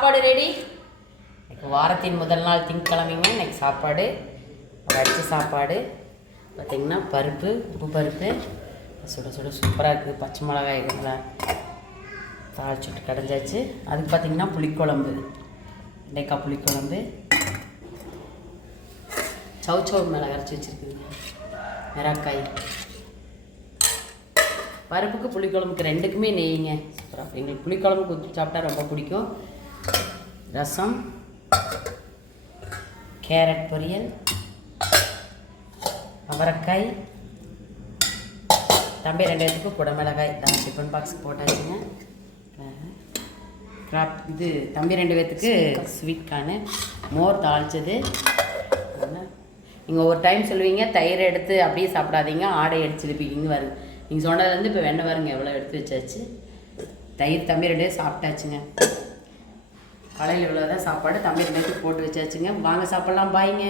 சாப்பாடு ரெடி. வாரத்தின் முதல் நாள் திங்கக்கிழமைங்க. இன்னைக்கு சாப்பாடு வடித்த சாப்பாடு பார்த்திங்கன்னா பருப்பு, உப்பு பருப்பு சுட சுட சூப்பராக இருக்குது. பச்சை மிளகாய் இதெல்லாம் தாளிச்சுட்டு கடைஞ்சாச்சு. அதுக்கு பார்த்திங்கன்னா புளிக்குழம்பு, வெண்டைக்காய் புளிக்குழம்பு, சவுச்சவு மேலே அரைச்சி வச்சுருக்குங்க, மிளகாய். பருப்புக்கு புளிக்குழம்புக்கு ரெண்டுக்குமே நெய்யுங்க சூப்பராக. எங்களுக்கு புளிக்குழம்பு ஊற்றி சாப்பிட்டா ரொம்ப பிடிக்கும். ரசம், கேரட் பொரியல், அவரைக்காய், தம்பி 2 பேத்துக்கு குடமிளகாய் தான் டிஃபன் பாக்ஸ் போட்டாச்சுங்க. இது தம்பி 2 பேத்துக்கு ஸ்வீட் கார்னு, மோர் தாளிச்சது. நீங்கள் ஒரு டைம் சொல்லுவீங்க தயிர் எடுத்து அப்படியே சாப்பிடாதீங்க, ஆடை அடிச்சிருப்பீங்க வருங்க. நீங்கள் சொன்னதுலேருந்து இப்போ வெண்ணெய் வருங்க எவ்வளோ எடுத்து வச்சாச்சு. தயிர் தம்பி 2 பேரும் சாப்பிட்டாச்சுங்க. காலையில் இவ்வளோ தான் சாப்பாடு. தம்பி 2 பேத்துக்கு போட்டு வச்சாச்சுங்க. வாங்க சாப்பிட்லாம். பாய்ங்க.